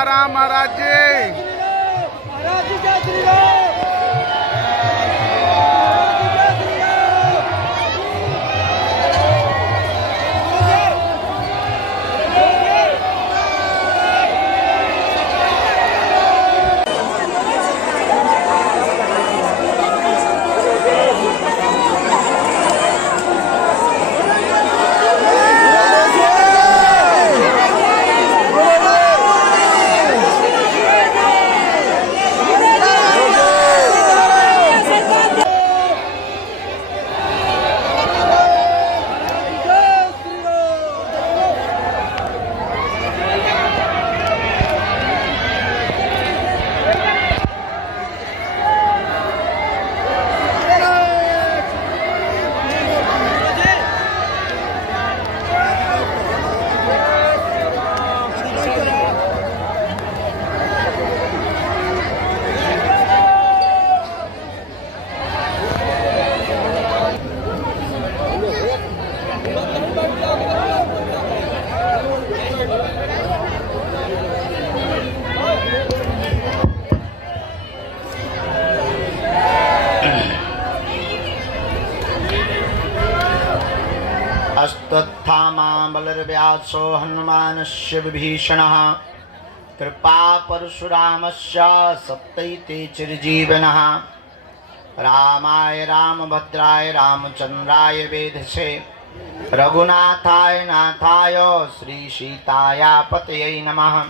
सीताराम महाराज जी। अस्तत्थामा बलर्व्यासो हनुमानस्य विभीषणः कृपा परशुरामस्य सप्तैते चिरजीवनः रामाय रामभद्राय रामचंद्राय वेधसे रघुनाथाय नाथाय श्रीसीताय पतये नमः।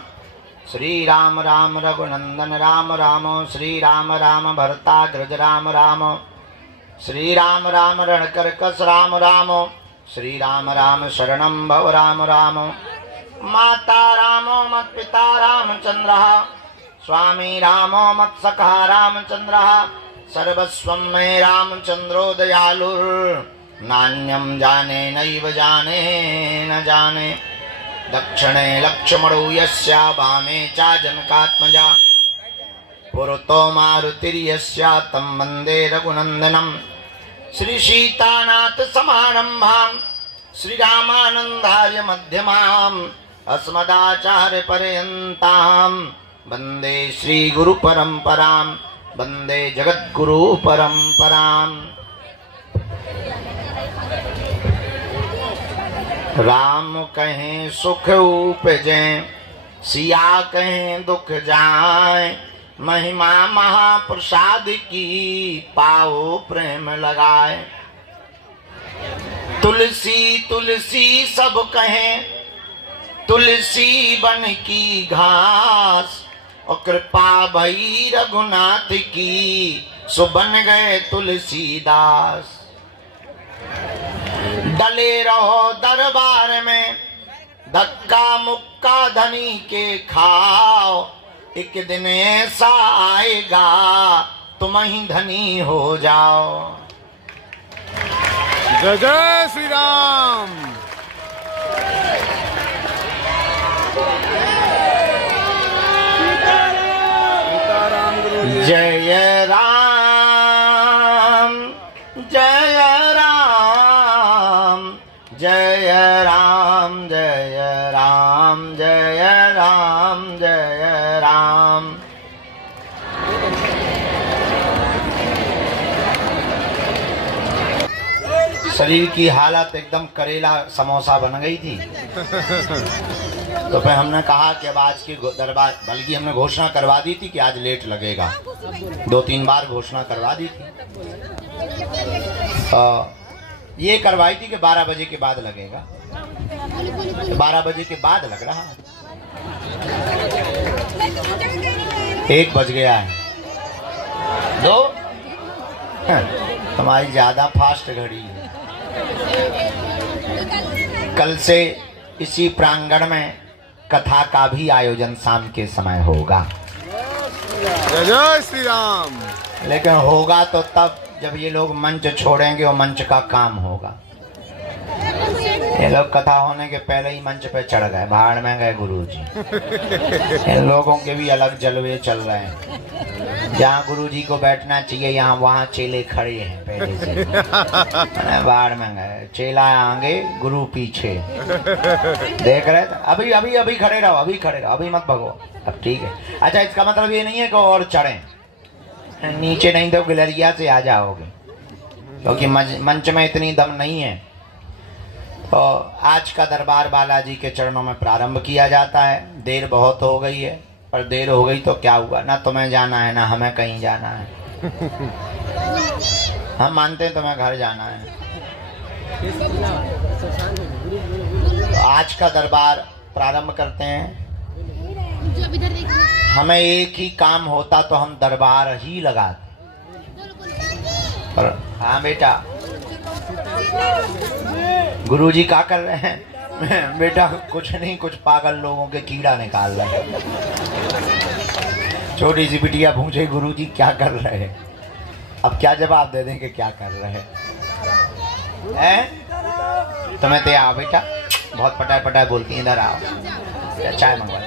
श्रीराम राम रघुनंदन राम राम श्रीराम राम भरताग्रज राम राम श्रीराम राम रणकर्कश राम राम श्रीराम राम शरणं भव राम राम। माता रामो मत्पिता रामचंद्रः स्वामी रामो मत्सखा रामचंद्रः सर्वस्वं मे रामचंद्रो दयालुर्नान्यं जाने नैव जाने न जाने। दक्षिणे लक्ष्मणो यस्य वामे च जनकात्मजा पुरतो मारुतिर्यस्य तं वन्दे रघुनन्दनं। श्री सीतानाथ समारंभां श्रीरामानंदार्य मध्यमाम् अस्मदाचार्य पर्यन्तां वन्दे श्री गुरु परंपरां वन्दे जगद्गुरु परंपरां। राम कहें सुख उपजे सिया कहें दुख जाए महिमा महाप्रसाद की पाओ प्रेम लगाए। तुलसी तुलसी सब कहें तुलसी बन की घास और कृपा भई रघुनाथ की सो बन गए तुलसीदास। डले रहो दरबार में धक्का मुक्का धनी के खाओ एक दिन ऐसा आएगा तुम ही धनी हो जाओ। जय जय श्री राम। सीताराम गुरु जी। जय राम जय राम जय राम जय राम जय राम जय राम। शरीर की हालत एकदम करेला समोसा बन गई थी तो फिर हमने कहा कि अब आज की दरबार, बल्कि हमने घोषणा करवा दी थी कि आज लेट लगेगा, 2-3 बार घोषणा करवा दी थी। ये करवाई थी कि 12 बजे के बाद लगेगा, 12 बजे के बाद लग रहा है। 1 बज गया है। 2 हमारी ज्यादा फास्ट घड़ी है। कल से इसी प्रांगण में कथा का भी आयोजन शाम के समय होगा। जय जय श्री राम। लेकिन होगा तो तब जब ये लोग मंच छोड़ेंगे और मंच का काम होगा। ये लोग कथा होने के पहले ही मंच पे चढ़ गए, भाड़ में गए गुरुजी। इन लोगों के भी अलग जलवे चल रहे हैं। जहाँ गुरुजी को बैठना चाहिए यहाँ वहाँ चेले खड़े हैं पहले से। मैंने बाहर में गए, चेला आगे गुरु पीछे, देख रहे थे। अभी अभी अभी खड़े रहो, अभी खड़े रहो, अभी मत भगो। अब ठीक है। अच्छा, इसका मतलब ये नहीं है कि और चढ़े नीचे, नहीं तो गिलरिया से आ जाओगे, क्योंकि मंच में इतनी दम नहीं है। तो आज का दरबार बालाजी के चरणों में प्रारंभ किया जाता है। देर बहुत हो गई है, पर देर हो गई तो क्या हुआ, ना तुम्हें जाना है ना हमें कहीं जाना है। हम मानते हैं तुम्हें घर जाना है। तो आज का दरबार प्रारंभ करते हैं। हमें एक ही काम होता तो हम दरबार ही लगाते, पर हाँ बेटा, गुरुजी क्या कर रहे हैं? बेटा कुछ नहीं, कुछ पागल लोगों के कीड़ा निकाल रहे हैं। छोटी सी बिटिया पूछे गुरुजी क्या कर रहे हैं, अब क्या जवाब दे दें कि क्या कर रहे हैं? तुम्हें तो आओ बेटा, बहुत पटाए पटाए बोलती है, इधर आओ, चाय मंगवा।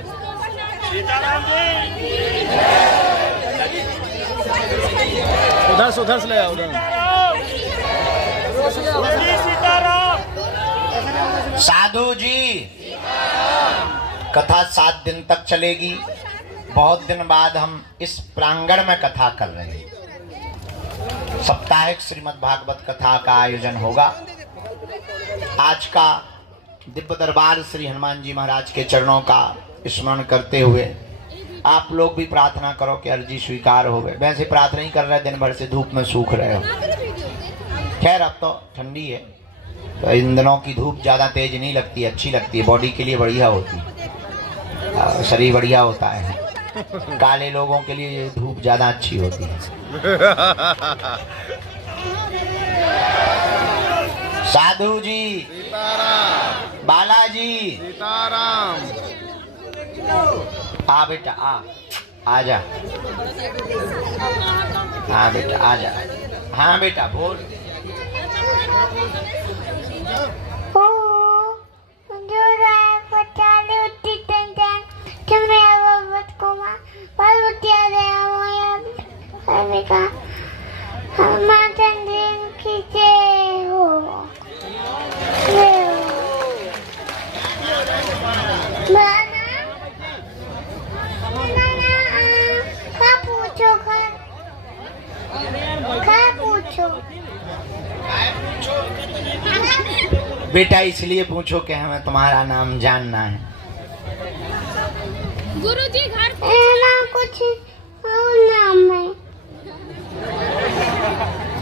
उधर से ले आओ, उधर। साधु जी, कथा 7 दिन तक चलेगी। बहुत दिन बाद हम इस प्रांगण में कथा कर रहे हैं। साप्ताहिक श्रीमद् भागवत कथा का आयोजन होगा। आज का दिव्य दरबार श्री हनुमान जी महाराज के चरणों का स्मरण करते हुए आप लोग भी प्रार्थना करो कि अर्जी स्वीकार हो गए। वैसे प्रार्थना ही कर रहे, दिन भर से धूप में सूख रहे हो। खैर अब तो ठंडी है, तो इन दिनों की धूप ज़्यादा तेज नहीं लगती, अच्छी लगती है, बॉडी के लिए बढ़िया होती है, शरीर बढ़िया होता है। काले लोगों के लिए ये धूप ज़्यादा अच्छी होती है। साधु जी, सीताराम, बालाजी, सीताराम। आ बेटा, आ जा। हाँ बेटा, आ जा। हाँ बेटा, बोल। बेटा इसलिए पूछो कि हमें तुम्हारा नाम जानना है। गुरुजी घर ना कुछ और नाम है।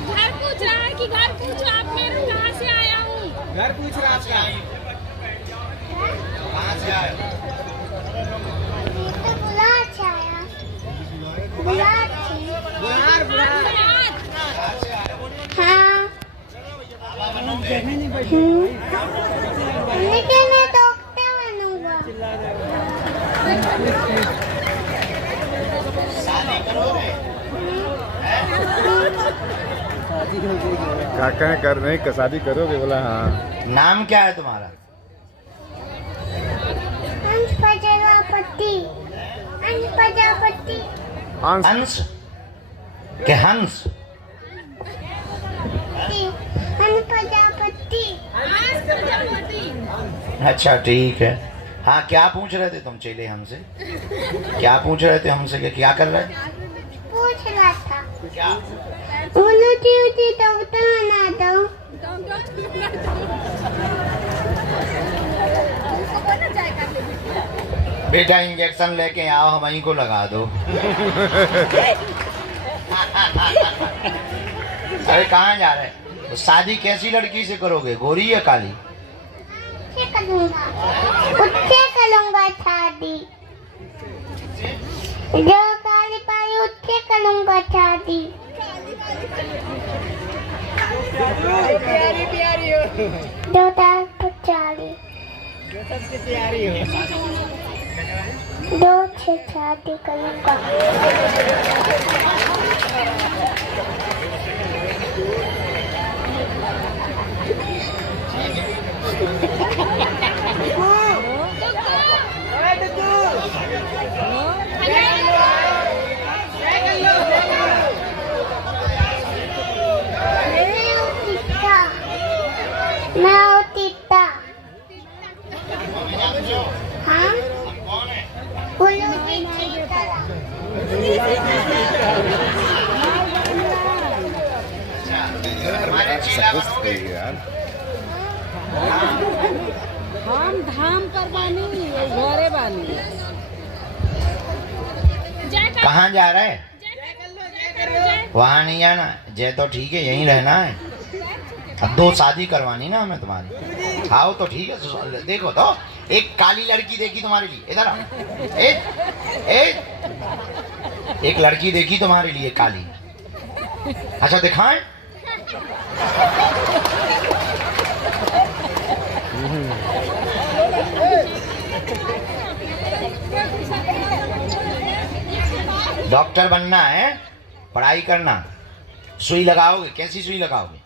घर पूछ रहा है कि घर पूछो आप, मैं कहाँ से आया हूँ। घर पूछ रहा था, कहाँ से आए? तो बुलाच आया, बुलाच। हाँ, लेकिन मैं डॉक्टर बनूंगा। शादी करोगे? काका कर नहीं, शादी करोगे? बोला हाँ। नाम क्या है तुम्हारा? हंस प्रजापति, हंस प्रजापति। हंस के हंस? हंस प्रजापति। अच्छा ठीक है। हाँ, क्या पूछ रहे थे तुम चेले हमसे? क्या पूछ रहे थे हमसे कि क्या कर रहे थे? पूछ रहा था क्या? उल्टी डॉक्टर बना दो। बेटा इंजेक्शन लेके आओ, हम वहीं को लगा दो। अरे कहाँ जा रहे हैं? तो शादी कैसी लड़की से करोगे, गोरी या काली? उससे करूंगा शादी, जो काली पाई उससे करूंगा शादी। जो 10-40 2 से शादी करूंगा। हाँ बोलो जी सीताराम। सब कुछ सही है यार। हम धाम पर बानी घरे बानी। कहाँ जा रहे हैं? वहाँ नहीं जाना। जय तो ठीक है, यहीं रहना है। अब 2 शादी करवानी ना हमें तुम्हारी। आओ तो ठीक है। देखो तो एक काली लड़की देखी तुम्हारे लिए, इधर आओ। एक लड़की देखी तुम्हारे लिए काली। अच्छा दिखाएं? डॉक्टर बनना है, पढ़ाई करना। सुई लगाओगे? कैसी सुई लगाओगे?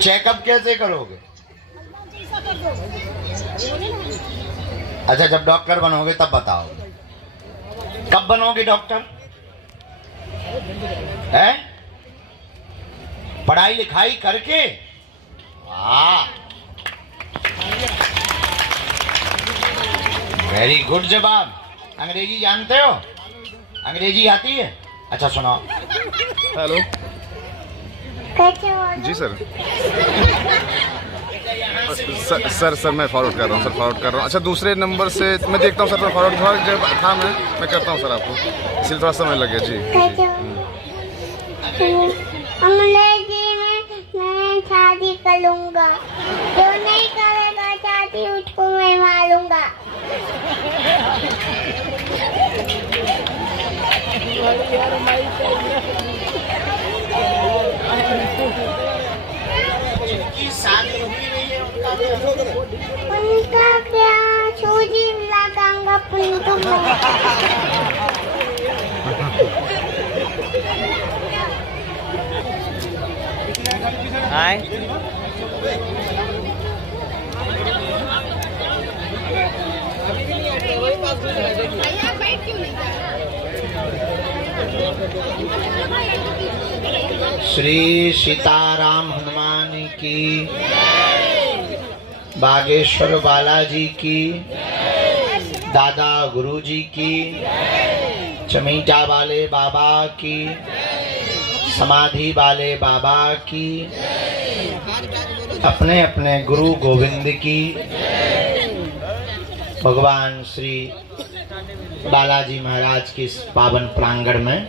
चेकअप कैसे करोगे? अच्छा जब डॉक्टर बनोगे तब बताओगे। कब बनोगे डॉक्टर? है पढ़ाई लिखाई करके? वाह, वेरी गुड जवाब। अंग्रेजी जानते हो? अंग्रेजी आती है? अच्छा सुनाओ। हेलो कैसे हो? जी सर। सर मैं फॉरवर्ड कर रहा हूँ सर, फॉरवर्ड कर रहा हूँ। अच्छा दूसरे नंबर से मैं देखता हूँ सर, मैं फॉरवर्ड थोड़ा जब था मैं करता हूँ सर आपको, इसलिए थोड़ा समय लगे जी। कैसे हो? अंग्रेजी में मैं शादी करूँगा, जो नहीं करेगा शादी उसको मैं मारूंगा। उनका क्या सूजी लगाऊंगा पुंटू में। श्री सीताराम हनुमान की, बागेश्वर बालाजी की, दादा गुरुजी की, चमीटा वाले बाबा की, समाधि वाले बाबा की, अपने अपने गुरु गोविंद की, भगवान श्री बालाजी महाराज के इस पावन प्रांगण में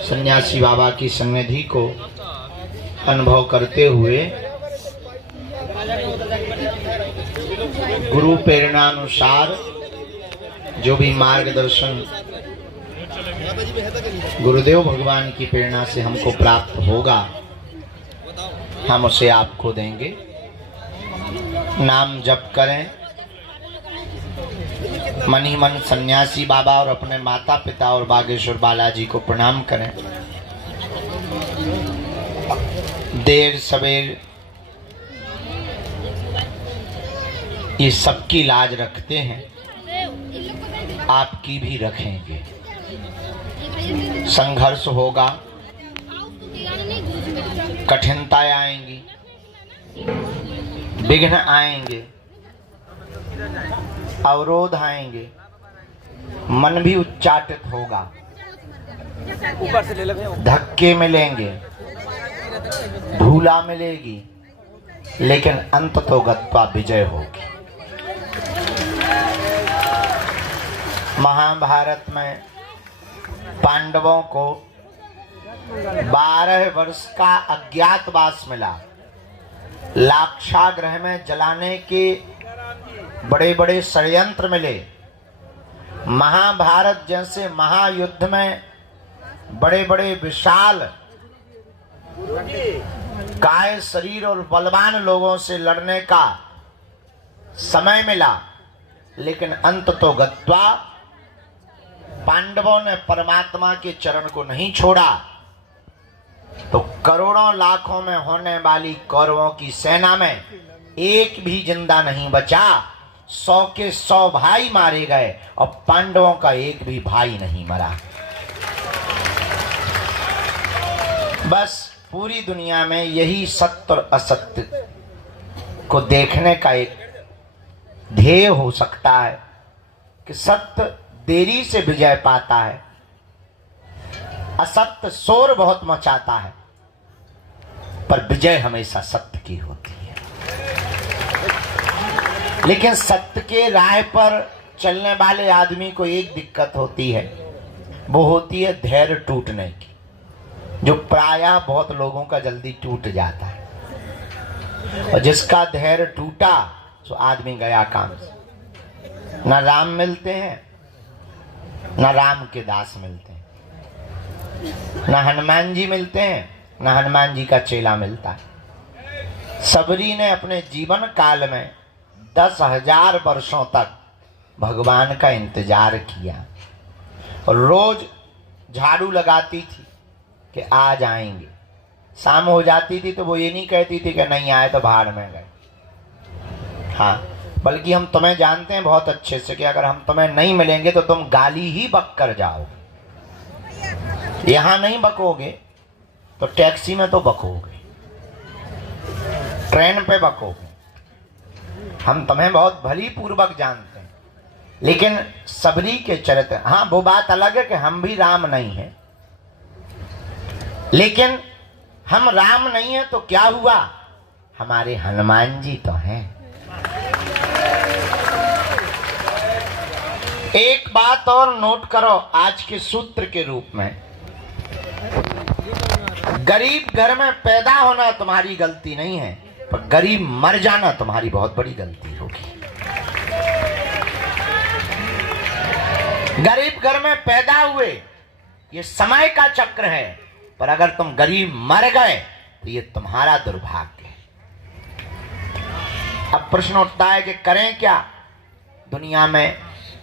सन्यासी बाबा की सन्निधि को अनुभव करते हुए गुरु प्रेरणानुसार जो भी मार्गदर्शन गुरुदेव भगवान की प्रेरणा से हमको प्राप्त होगा, हम उसे आपको देंगे। नाम जप करें, मन ही मन सन्यासी बाबा और अपने माता पिता और बागेश्वर बालाजी को प्रणाम करें। देर सवेर ये सबकी लाज रखते हैं, आपकी भी रखेंगे। संघर्ष होगा, कठिनताएं आएंगी, विघ्न आएंगे, अवरोध आएंगे, मन भी उच्चाटित होगा, धक्के मिलेंगे, धूला मिलेगी, लेकिन अंत तो गत्वा विजय होगी। महाभारत में पांडवों को 12 वर्ष का अज्ञातवास मिला। लाक्षागृह में जलाने के बड़े बड़े षड्यंत्र मिले। महाभारत जैसे महायुद्ध में बड़े बड़े विशाल काय शरीर और बलवान लोगों से लड़ने का समय मिला, लेकिन अंत तो गत्वा पांडवों ने परमात्मा के चरण को नहीं छोड़ा, तो करोड़ों लाखों में होने वाली कौरवों की सेना में एक भी जिंदा नहीं बचा। 100 के 100 भाई मारे गए और पांडवों का एक भी भाई नहीं मरा। बस पूरी दुनिया में यही सत्य और असत्य को देखने का एक ध्येय हो सकता है कि सत्य देरी से विजय पाता है, असत्य शोर बहुत मचाता है, पर विजय हमेशा सत्य की होती है। लेकिन सत्य के राह पर चलने वाले आदमी को एक दिक्कत होती है, वो होती है धैर्य टूटने की, जो प्रायः बहुत लोगों का जल्दी टूट जाता है। और जिसका धैर्य टूटा तो आदमी गया काम से। न राम मिलते हैं, न राम के दास मिलते हैं, न हनुमान जी मिलते हैं, न हनुमान जी का चेला मिलता है। सबरी ने अपने जीवन काल में 10,000 वर्षों तक भगवान का इंतजार किया और रोज झाड़ू लगाती थी कि आ जाएंगे। शाम हो जाती थी तो वो ये नहीं कहती थी कि नहीं आए तो भाड़ में गए। हाँ, बल्कि हम तुम्हें जानते हैं बहुत अच्छे से कि अगर हम तुम्हें नहीं मिलेंगे तो तुम गाली ही बक कर जाओगे। यहां नहीं बकोगे तो टैक्सी में तो बकोगे, ट्रेन पे बकोगे। हम तुम्हें बहुत भली पूर्वक जानते हैं। लेकिन सबरी के चरित्र, हाँ वो बात अलग है कि हम भी राम नहीं हैं, लेकिन हम राम नहीं हैं तो क्या हुआ, हमारे हनुमान जी तो हैं। एक बात और नोट करो आज के सूत्र के रूप में, गरीब घर में पैदा होना तुम्हारी गलती नहीं है, पर गरीब मर जाना तुम्हारी बहुत बड़ी गलती होगी। गरीब घर में पैदा हुए ये समय का चक्र है, पर अगर तुम गरीब मर गए तो ये तुम्हारा दुर्भाग्य है। अब प्रश्न उठता है कि करें क्या। दुनिया में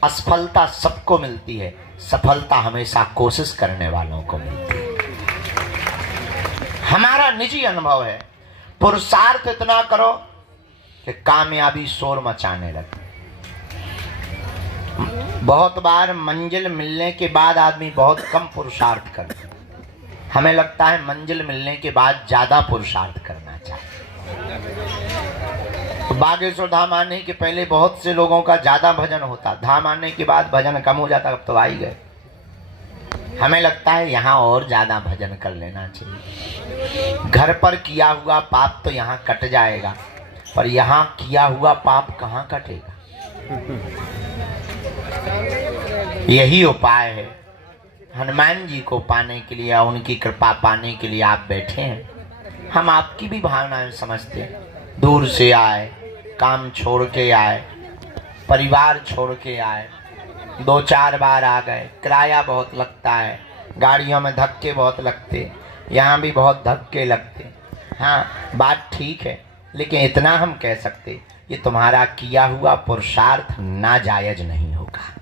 असफलता सबको मिलती है, सफलता हमेशा कोशिश करने वालों को मिलती है। हमारा निजी अनुभव है, पुरुषार्थ इतना करो कि कामयाबी शोर मचाने लगे। बहुत बार मंजिल मिलने के बाद आदमी बहुत कम पुरुषार्थ करता है। हमें लगता है मंजिल मिलने के बाद ज्यादा पुरुषार्थ करना चाहिए। तो बागेश्वर धाम आने के पहले बहुत से लोगों का ज्यादा भजन होता, धाम आने के बाद भजन कम हो जाता, अब तो आ ही गए। हमें लगता है यहाँ और ज्यादा भजन कर लेना चाहिए। घर पर किया हुआ पाप तो यहाँ कट जाएगा, पर यहाँ किया हुआ पाप कहाँ कटेगा। यही उपाय है। हनुमान जी को पाने के लिए, उनकी कृपा पाने के लिए आप बैठे हैं। हम आपकी भी भावनाएं समझते हैं। दूर से आए, काम छोड़ के आए, परिवार छोड़ के आए, 2-4 बार आ गए, किराया बहुत लगता है, गाड़ियों में धक्के बहुत लगते, यहाँ भी बहुत धक्के लगते। हाँ बात ठीक है, लेकिन इतना हम कह सकते, ये तुम्हारा किया हुआ पुरुषार्थ नाजायज नहीं होगा।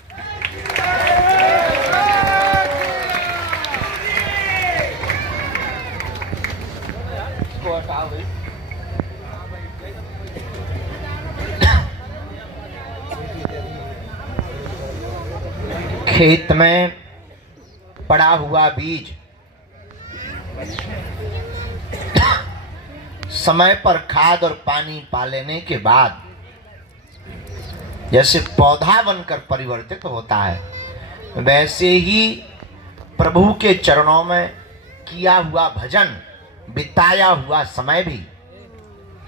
खेत में पड़ा हुआ बीज समय पर खाद और पानी पा लेने के बाद जैसे पौधा बनकर परिवर्तित होता है, वैसे ही प्रभु के चरणों में किया हुआ भजन, बिताया हुआ समय भी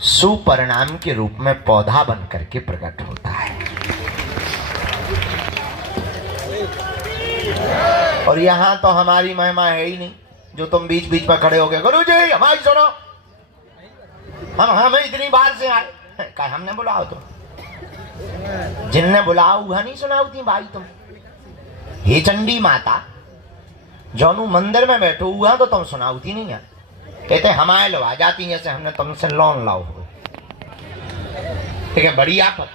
सुपरिणाम के रूप में पौधा बन करके प्रकट होता है। और यहाँ तो हमारी महिमा है ही नहीं, जो तुम बीच बीच में खड़े हो गए, गुरु जी हमारी सुनो, हम इतनी बार से आए, क्या हमने बुलाओ तुम, जिनने बुलाओ वह नहीं सुनाओ थी भाई तुम। हे चंडी माता, जोनू मंदिर में बैठो हुआ तो तुम सुनाओ थी नहीं है, कहते हमारे लो आ जाती जैसे हमने तुमसे लोन लाओ हो। ठीक है, बड़ी आप,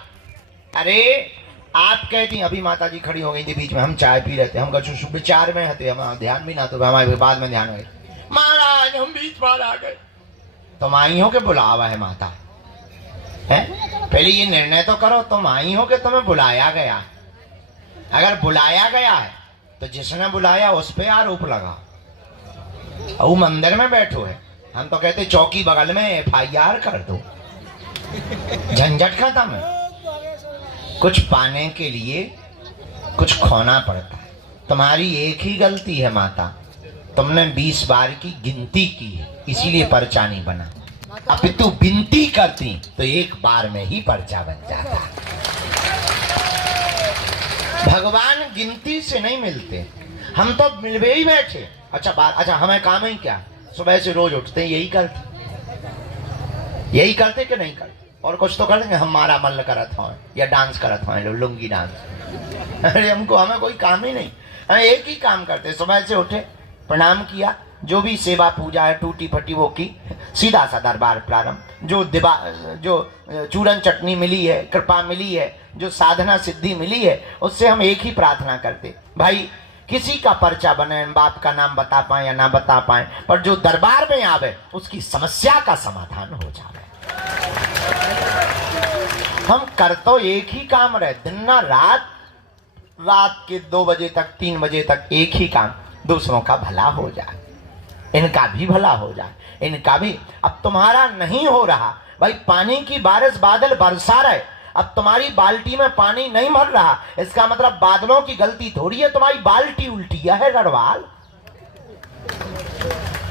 अरे आप कहती अभी माता जी खड़ी हो गई थी बीच में, हम चाय पी रहे थे, हम कछु विचार में थे, हम ध्यान भी ना, तो हमारे बाद में ध्यान गए, महाराज हम बीच बार आ गए। तुम आई हो के बुलावा है माता, है? पहले ये निर्णय तो करो, तुम आई हो कि तुम्हें बुलाया गया? अगर बुलाया गया है तो जिसने बुलाया उस पे आरोप लगा। वो मंदिर में बैठो है, हम तो कहते चौकी बगल में FIR कर दो, झंझट खत्म है। कुछ पाने के लिए कुछ खोना पड़ता है। तुम्हारी एक ही गलती है माता, तुमने 20 बार की गिनती की है, इसीलिए पर्चा नहीं बना। अब तू विनती करती तो एक बार में ही पर्चा बन जाता। भगवान गिनती से नहीं मिलते, हम तो मिलवे ही बैठे। अच्छा हमें काम ही क्या, सुबह से रोज उठते यही करते कि नहीं करते? और कुछ तो कर देंगे, हमारा मन करत हो या डांस करत हो, लुंगी डांस। अरे हमें कोई काम ही नहीं, हम एक ही काम करते। सुबह से उठे, प्रणाम किया, जो भी सेवा पूजा है टूटी फटी वो की, सीधा सा दरबार प्रारंभ। जो चूरन चटनी मिली है, कृपा मिली है, जो साधना सिद्धि मिली है, उससे हम एक ही प्रार्थना करते, भाई किसी का पर्चा बने, बाप का नाम बता पाए या ना बता पाए, पर जो दरबार में आवे उसकी समस्या का समाधान हो जाए। हम कर तो एक ही काम रहे, दिन ना रात के 2 बजे तक 3 बजे तक एक ही काम, दूसरों का भला हो जाए, इनका भी भला हो जाए, इनका भी। अब तुम्हारा नहीं हो रहा भाई, पानी की बारिश बादल बरसा रहे, अब तुम्हारी बाल्टी में पानी नहीं भर रहा, इसका मतलब बादलों की गलती थोड़ी है, तुम्हारी बाल्टी उल्टी है गढ़वाल।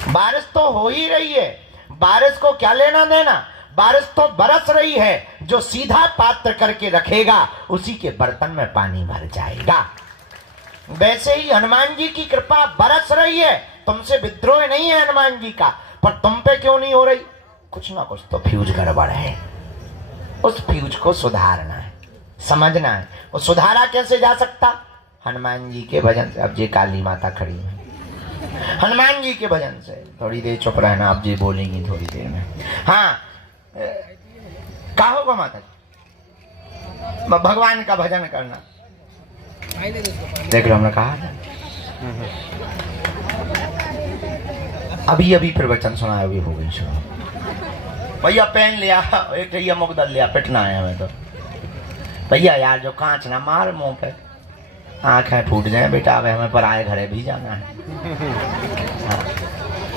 बारिश तो हो ही रही है, बारिश को क्या लेना देना, बारिश तो बरस रही है, जो सीधा पात्र करके रखेगा उसी के बर्तन में पानी भर जाएगा। वैसे ही हनुमान जी की कृपा बरस रही है, तुमसे विद्रोह नहीं है हनुमान जी का, पर तुम पे क्यों नहीं हो रही? कुछ ना कुछ तो फ्यूज गड़बड़ है, उस फ्यूज को सुधारना है, समझना है। वो सुधारा कैसे जा सकता? हनुमान जी के भजन से। अब जी काली माता खड़ी है, हनुमान जी के भजन से। थोड़ी देर चुप रहना, अब जी बोलेंगी थोड़ी देर में। हाँ, क्या होगा माता जी? भगवान का भजन करना। देख लो, हमने कहा था अभी प्रवचन सुना, अभी हो गई सुना। भैया पेन लिया, एक भैया मुकदल लिया, पिटना है हमें तो। भैया यार जो कांच ना मार मुंह पे, आंखें फूट जाए बेटा, अब हमें पराए घरे भी जाना है। हाँ।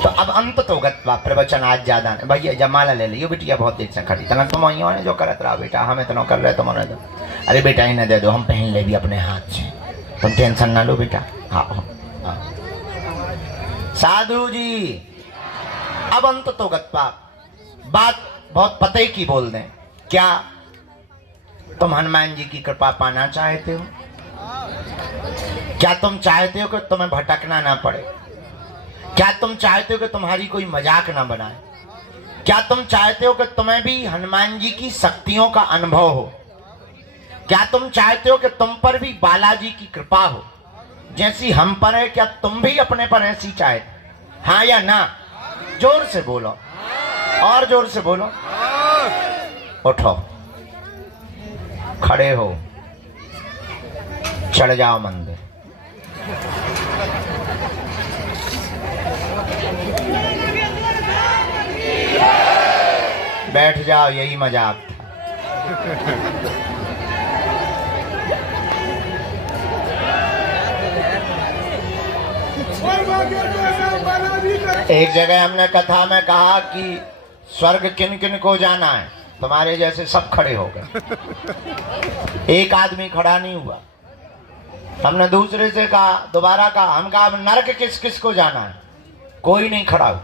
तो अब अंत तो गत्वा प्रवचन आज ज्यादा नहीं। भैया जमाला ले लियो बिटिया, बहुत देर से खड़ी तना, तुम वही जो करत रहा बेटा, हमें तो न कर रहे, तुम दो। अरे बेटा इन्हें दे दो, हम पहन ले भी अपने हाथ से, तुम टेंशन ना लो बेटा। हाँ। साधु जी, अब अंत तो गत्वा, बात बहुत पते की बोल दें। क्या तुम हनुमान जी की कृपा पाना चाहते हो? क्या तुम चाहते हो कि तुम्हें भटकना ना पड़े? क्या तुम चाहते हो कि तुम्हारी कोई मजाक ना बनाए? क्या तुम चाहते हो कि तुम्हें भी हनुमान जी की शक्तियों का अनुभव हो? क्या तुम चाहते हो कि तुम पर भी बालाजी की कृपा हो जैसी हम पर है? क्या तुम भी अपने पर ऐसी चाहते? हाँ या ना? जोर से बोलो, और जोर से बोलो। उठो, खड़े हो, चढ़ जाओ मंदिर। बैठ जाओ, यही मजाक था। एक जगह हमने कथा में कहा कि स्वर्ग किन किन को जाना है, तुम्हारे जैसे सब खड़े हो गए, एक आदमी खड़ा नहीं हुआ। हमने दूसरे से कहा, दोबारा कहा, हम कहा नरक किस किस को जाना है, कोई नहीं खड़ा हुआ।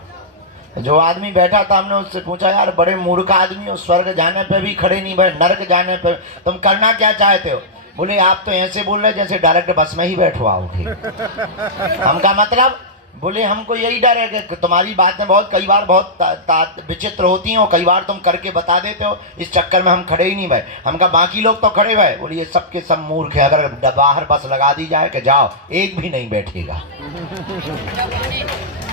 जो आदमी बैठा था हमने उससे पूछा, यार बड़े मूर्ख आदमी हो, स्वर्ग जाने पे भी खड़े नहीं बैठ, नरक जाने पे तुम करना क्या चाहते हो? बोले आप तो ऐसे बोल रहे जैसे डायरेक्ट बस में ही बैठो आओगे। हमका मतलब, बोले हमको यही डर है कि तुम्हारी बातें बहुत कई बार बहुत विचित्र होती हैं और कई बार तुम करके बता देते हो, इस चक्कर में हम खड़े ही नहीं भाई। हमका बाकी लोग तो खड़े हुए। बोले ये सब के सब मूर्ख है, अगर बाहर बस लगा दी जाए कि जाओ, एक भी नहीं बैठेगा।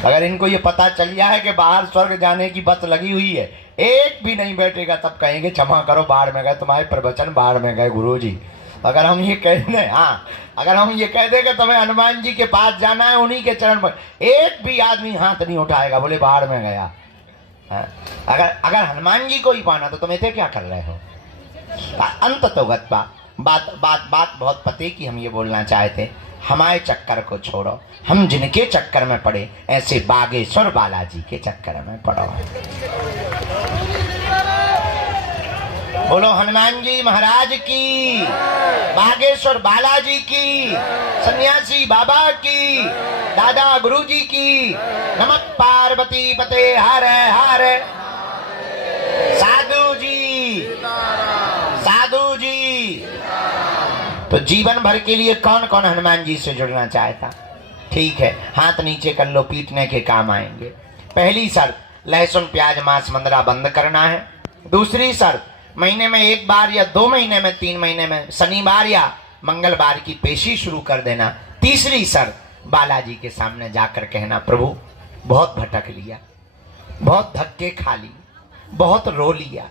अगर इनको ये पता चल गया है कि बाहर स्वर्ग जाने की बस लगी हुई है, एक भी नहीं बैठेगा, तब कहेंगे क्षमा करो, बाहर में गए तुम्हारे प्रवचन, बाहर में गए गुरुजी। अगर हम ये कह दें, हाँ, अगर हम ये कह दें कि तुम्हें हनुमान जी के पास जाना है, उन्हीं के चरण पर, एक भी आदमी हाथ नहीं उठाएगा, बोले बाहर में गया। अगर हनुमान जी को ही पाना तो तुम इतने क्या कर रहे हो? अंत तो बात बहुत पते की हम ये बोलना चाहते, हमारे चक्कर को छोड़ो, हम जिनके चक्कर में पड़े ऐसे बागेश्वर बालाजी के चक्कर में पड़ो। बोलो हनुमान जी महाराज की, बागेश्वर बालाजी की, सन्यासी बाबा की, दादा गुरु जी की। नमः पार्वती पते हर हर। साधु जी, साधु जी। तो जीवन भर के लिए कौन कौन हनुमान जी से जुड़ना चाहता? ठीक है, हाथ नीचे कर लो, पीटने के काम आएंगे। पहली शर्त, लहसुन प्याज मांस मंदरा बंद करना है। दूसरी शर्त, महीने में 1 बार या 2 महीने में 3 महीने में शनिवार या मंगलवार की पेशी शुरू कर देना। तीसरी शर्त, बालाजी के सामने जाकर कहना, प्रभु बहुत भटक लिया, बहुत धक्के खा लिए, बहुत रो लिया,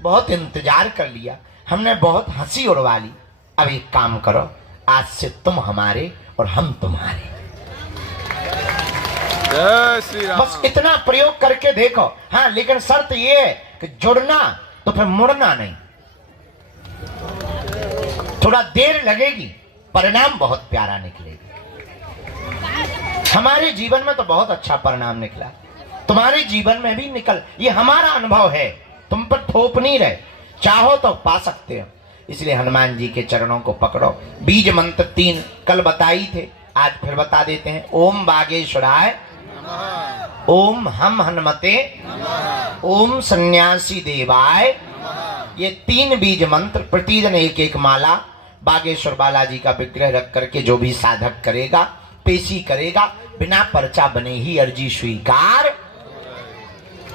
बहुत इंतजार कर लिया, हमने बहुत हंसी उड़वा ली। अब एक काम करो, आज से तुम हमारे और हम तुम्हारे। जय श्री राम। बस इतना प्रयोग करके देखो। हाँ, लेकिन शर्त ये है कि जुड़ना तो फिर मुड़ना नहीं। थोड़ा देर लगेगी, परिणाम बहुत प्यारा निकलेगा। हमारे जीवन में तो बहुत अच्छा परिणाम निकला, तुम्हारे जीवन में भी निकल। ये हमारा अनुभव है, तुम पर थोप नहीं रहे, चाहो तो पा सकते हो। इसलिए हनुमान जी के चरणों को पकड़ो। बीज मंत्र 3 कल बताई थे, आज फिर बता देते हैं। ओम बागेश्वराय, ओम हम हनुमते, ओम सन्यासी देवाय। ये 3 बीज मंत्र प्रतिदिन 1-1 माला बागेश्वर बालाजी का विग्रह रख करके जो भी साधक करेगा, पेशी करेगा, बिना पर्चा बने ही अर्जी स्वीकार।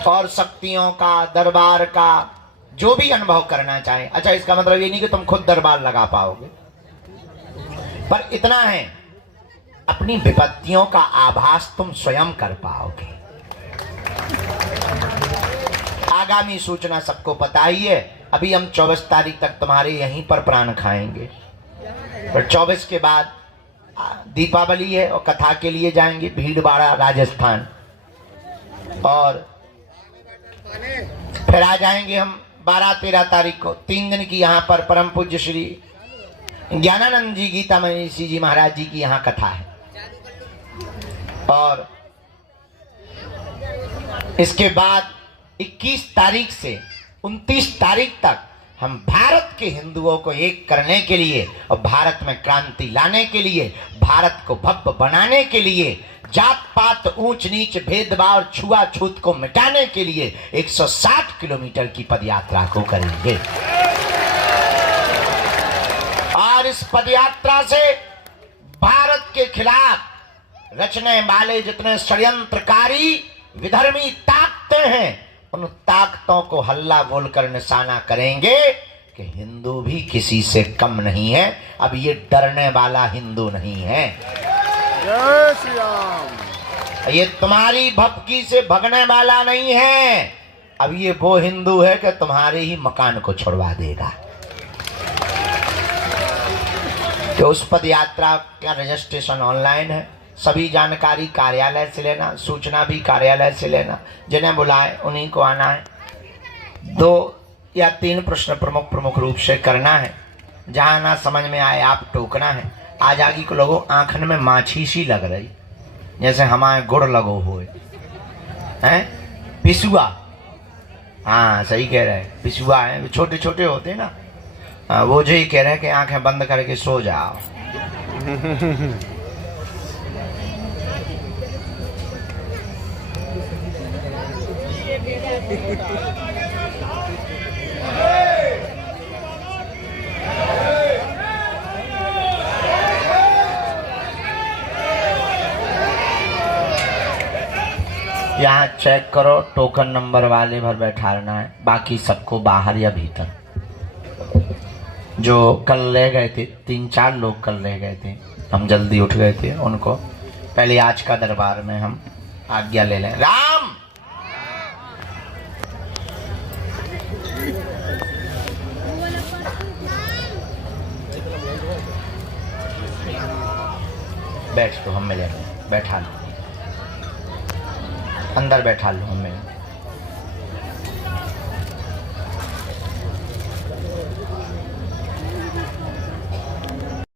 और शक्तियों का, दरबार का जो भी अनुभव करना चाहे। अच्छा, इसका मतलब ये नहीं कि तुम खुद दरबार लगा पाओगे, पर इतना है, अपनी विपत्तियों का आभास तुम स्वयं कर पाओगे। आगामी सूचना सबको पता ही है। अभी हम 24 तारीख तक तुम्हारे यहीं पर प्राण खाएंगे, पर 24 के बाद दीपावली है और कथा के लिए जाएंगे भीलवाड़ा राजस्थान, और फिर आ जाएंगे हम 12-13 तारीख को। 3 दिन की यहाँ पर परम पूज्य श्री ज्ञानानंद जी गीता मनीषी जी महाराज जी की यहाँ कथा है। और इसके बाद 21 तारीख से 29 तारीख तक हम भारत के हिंदुओं को एक करने के लिए और भारत में क्रांति लाने के लिए, भारत को भव्य बनाने के लिए, जात पात ऊंच नीच भेदभाव छुआछूत को मिटाने के लिए 160 किलोमीटर की पदयात्रा को करेंगे। और इस पदयात्रा से भारत के खिलाफ रचने वाले जितने षड्यंत्रकारी विधर्मी ताकतें हैं, उन ताकतों को हल्ला बोलकर निशाना करेंगे कि हिंदू भी किसी से कम नहीं है। अब ये डरने वाला हिंदू नहीं है। जय श्री राम। ये तुम्हारी भपकी से भगने वाला नहीं है। अब ये वो हिंदू है कि तुम्हारे ही मकान को छुड़वा देगा। तो उस पद यात्रा का रजिस्ट्रेशन ऑनलाइन है। सभी जानकारी कार्यालय से लेना, सूचना भी कार्यालय से लेना। जिन्हें बुलाए उन्हीं को आना है। 2 या 3 प्रश्न प्रमुख रूप से करना है। जहां ना समझ में आए आप टोकना है। आज आगे को लोगों आंखन में माछी सी लग रही, जैसे हमारे गुड़ लगो हुए हैं। पिसुआ, हाँ सही कह रहे हैं, पिसुआ है, छोटे छोटे होते हैं ना। वो जो ही कह रहे हैं कि आंखें बंद करके सो जाओ। यहाँ चेक करो, टोकन नंबर वाले भर बैठाना है, बाकी सबको बाहर या भीतर। जो कल ले गए थे, 3-4 लोग कल ले गए थे, हम जल्दी उठ गए थे, उनको पहले आज का दरबार में हम आज्ञा ले लें। राम बैठ तो हम मिले, बैठा लो अंदर, बैठा लो हमें।